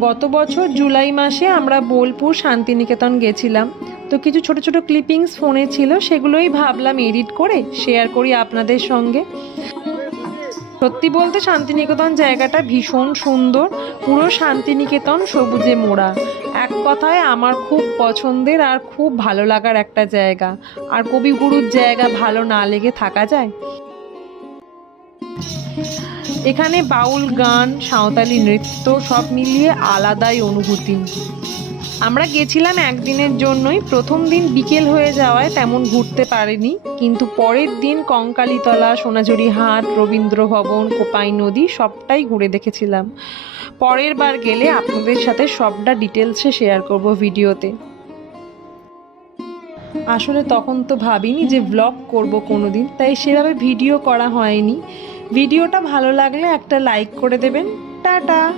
গত বছর জুলাই মাসে আমরা বোলপুর শান্তিনিকেতন গেছিলাম। তো কিছু ছোট ছোট ক্লিপিংস ফোনে ছিল, সেগুলোই ভাবলাম এডিট করে শেয়ার করি আপনাদের সঙ্গে। সত্যি বলতে শান্তিনিকেতন জায়গাটা ভীষণ সুন্দর, পুরো শান্তিনিকেতন সবুজে মোড়া। এক কথায় আমার খুব পছন্দের আর খুব ভালো লাগার একটা জায়গা। আর কবিগুরুর জায়গা ভালো না লেগে থাকা যায়? এখানে বাউল গান, সাঁওতালি নৃত্য সব মিলিয়ে আলাদাই অনুভূতি। আমরা গেছিলাম একদিনের জন্যই। প্রথম দিন বিকেল হয়ে যাওয়ায় তেমন ঘুরতে পারিনি, কিন্তু পরের দিন কঙ্কালীতলা, সোনাঝুরি হাট, রবীন্দ্র ভবন, কোপাই নদী সবটাই ঘুরে দেখেছিলাম। পরের বার গেলে আপনাদের সাথে সবটা ডিটেলসে শেয়ার করব ভিডিওতে। আসলে তখন তো ভাবিনি যে ব্লগ করব কোনো দিন, তাই সেভাবে ভিডিও করা হয়নি। ভিডিওটা ভালো লাগলে একটা লাইক করে দেবেন। টাটা।